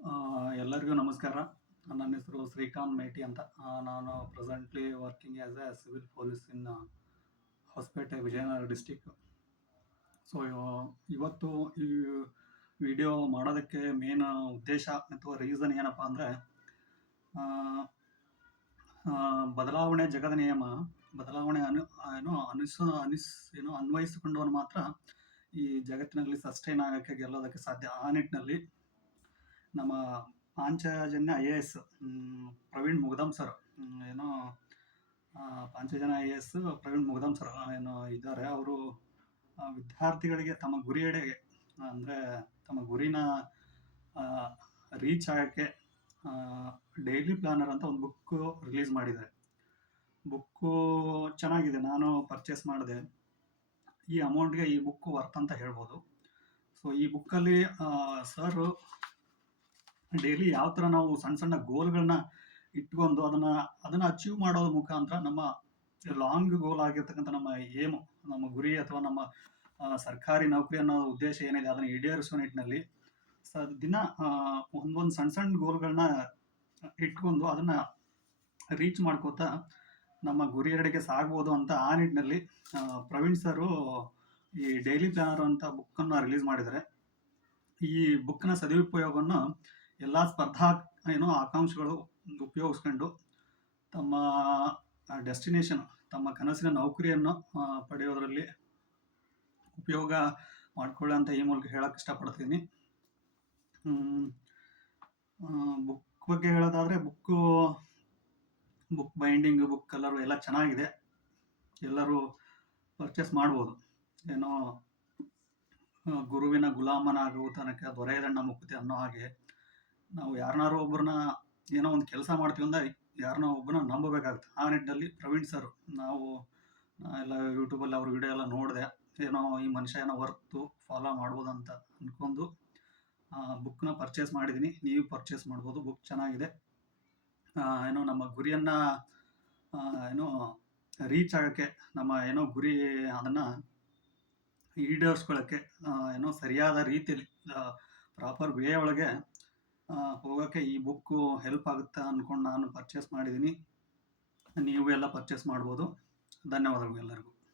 ಎಲ್ಲರಿಗೂ ನಮಸ್ಕಾರ. ನನ್ನ ಹೆಸರು ಶ್ರೀಕಾಂತ್ ಮೇಟಿ ಅಂತ. ನಾನು presently working as a civil police in Hosapete, Vijayanagara district. So ಇವತ್ತು ಈ ವಿಡಿಯೋ ಮಾಡೋದಕ್ಕೆ ಮೇನ್ ಉದ್ದೇಶ ಅಥವಾ ರೀಸನ್ ಏನಪ್ಪ ಅಂದರೆ, ಬದಲಾವಣೆ ಜಗದ ನಿಯಮ. ಬದಲಾವಣೆ ಅನ್ವಯಿಸಿಕೊಂಡವನು ಮಾತ್ರ ಈ ಜಗತ್ತಿನಲ್ಲಿ ಸಸ್ಟೈನ್ ಆಗೋಕ್ಕೆ, ಗೆಲ್ಲೋದಕ್ಕೆ ಸಾಧ್ಯ. ಆ ನಿಟ್ಟಿನಲ್ಲಿ ನಮ್ಮ Panchajanya IAS Praveen Mugdam sir Panchajanya IAS Praveen Mugdam sir ಇದ್ದಾರೆ. ಅವರು ವಿದ್ಯಾರ್ಥಿಗಳಿಗೆ ತಮ್ಮ ಗುರಿಯೆಡೆಗೆ, ಅಂದರೆ ತಮ್ಮ ಗುರಿನ ರೀಚ್ ಆಗೋಕ್ಕೆ ಡೈಲಿ ಪ್ಲಾನರ್ ಅಂತ ಒಂದು ಬುಕ್ಕು ರಿಲೀಸ್ ಮಾಡಿದ್ದಾರೆ. ಬುಕ್ಕು ಚೆನ್ನಾಗಿದೆ, ನಾನು ಪರ್ಚೇಸ್ ಮಾಡಿದೆ. ಈ ಅಮೌಂಟ್ಗೆ ಈ ಬುಕ್ಕು ವರ್ತ್ ಅಂತ ಹೇಳ್ಬೋದು. ಸೊ ಈ ಬುಕ್ಕಲ್ಲಿ ಸರ್ ಡೈಲಿ ಯಾವ ಥರ ನಾವು ಸಣ್ಣ ಸಣ್ಣ ಗೋಲ್ಗಳನ್ನ ಇಟ್ಕೊಂಡು ಅದನ್ನು ಅಚೀವ್ ಮಾಡೋದ್ರ ಮುಖಾಂತರ ನಮ್ಮ ಲಾಂಗ್ ಗೋಲ್ ಆಗಿರ್ತಕ್ಕಂಥ ನಮ್ಮ ಏಮು, ನಮ್ಮ ಗುರಿ ಅಥವಾ ನಮ್ಮ ಸರ್ಕಾರಿ ನೌಕರಿ ಅನ್ನೋ ಉದ್ದೇಶ ಏನಿದೆ ಅದನ್ನು ಈಡೇರಿಸುವ ನಿಟ್ಟಿನಲ್ಲಿ ದಿನ ಒಂದೊಂದು ಸಣ್ಣ ಸಣ್ಣ ಗೋಲ್ಗಳನ್ನ ಇಟ್ಕೊಂಡು ಅದನ್ನು ರೀಚ್ ಮಾಡ್ಕೋತಾ ನಮ್ಮ ಗುರಿಯೆಡೆಗೆ ಸಾಗ್ಬೋದು ಅಂತ ಆ ನಿಟ್ಟಿನಲ್ಲಿ ಪ್ರವೀಣ್ ಸರು ಈ ಡೈಲಿ ಪ್ಲಾನರ್ ಅಂತ ಬುಕ್ಕನ್ನು ರಿಲೀಸ್ ಮಾಡಿದ್ದಾರೆ. ಈ ಬುಕ್ನ ಸದುಪಯೋಗವನ್ನು ಎಲ್ಲ ಆಕಾಂಕ್ಷಿಗಳು ಉಪಯೋಗಿಸ್ಕೊಂಡು ತಮ್ಮ ಡೆಸ್ಟಿನೇಷನ್, ತಮ್ಮ ಕನಸಿನ ನೌಕರಿಯನ್ನು ಪಡೆಯೋದರಲ್ಲಿ ಉಪಯೋಗ ಮಾಡಿಕೊಳ್ಳಿ ಅಂತ ಈ ಮೂಲಕ ಹೇಳೋಕ್ಕೆ ಇಷ್ಟಪಡ್ತೀನಿ. ಬುಕ್ ಬಗ್ಗೆ ಹೇಳೋದಾದರೆ, ಬುಕ್ ಬೈಂಡಿಂಗ್, ಬುಕ್ ಕಲರು ಎಲ್ಲ ಚೆನ್ನಾಗಿದೆ, ಎಲ್ಲರೂ ಪರ್ಚೇಸ್ ಮಾಡ್ಬೋದು. ಗುರುವಿನ ಗುಲಾಮನಾಗುವ ತನಕ ದೊರೆಯದಣ್ಣ ಮುಕ್ತಿ ಅನ್ನೋ ಹಾಗೆ, ನಾವು ಯಾರನ್ನಾರು ಒಬ್ಬರನ್ನ ಏನೋ ಒಂದು ಕೆಲಸ ಮಾಡ್ತೀವಿ ಅಂದರೆ ಯಾರನ್ನೋ ಒಬ್ಬನ ನಂಬಬೇಕಾಗುತ್ತೆ. ಆ ನಿಟ್ಟಿನಲ್ಲಿ ಪ್ರವೀಣ್ ಸರ್, ಎಲ್ಲ ಯೂಟ್ಯೂಬಲ್ಲಿ ಅವ್ರ ವಿಡಿಯೋ ಎಲ್ಲ ನೋಡಿದೆ. ಈ ಮನುಷ್ಯ ವರ್ತು ಫಾಲೋ ಮಾಡ್ಬೋದು ಅಂತ ಅಂದ್ಕೊಂಡು ಬುಕ್ನ ಪರ್ಚೇಸ್ ಮಾಡಿದ್ದೀನಿ. ನೀವು ಪರ್ಚೇಸ್ ಮಾಡ್ಬೋದು, ಬುಕ್ ಚೆನ್ನಾಗಿದೆ. ನಮ್ಮ ಗುರಿಯನ್ನು ರೀಚ್ ಆಗೋಕ್ಕೆ, ನಮ್ಮ ಗುರಿ ಅದನ್ನು ಈಡೇರಿಸ್ಕೊಳ್ಳೋಕ್ಕೆ ಸರಿಯಾದ ರೀತಿಯಲ್ಲಿ ಪ್ರಾಪರ್ ವೇ ಒಳಗೆ ಹೋಗೋಕ್ಕೆ ಈ ಬುಕ್ಕು ಹೆಲ್ಪ್ ಆಗುತ್ತೆ ಅಂದ್ಕೊಂಡು ನಾನು ಪರ್ಚೇಸ್ ಮಾಡಿದ್ದೀನಿ. ನೀವು ಎಲ್ಲ ಪರ್ಚೇಸ್ ಮಾಡ್ಬೋದು. ಧನ್ಯವಾದಗಳು ಎಲ್ಲರಿಗೂ.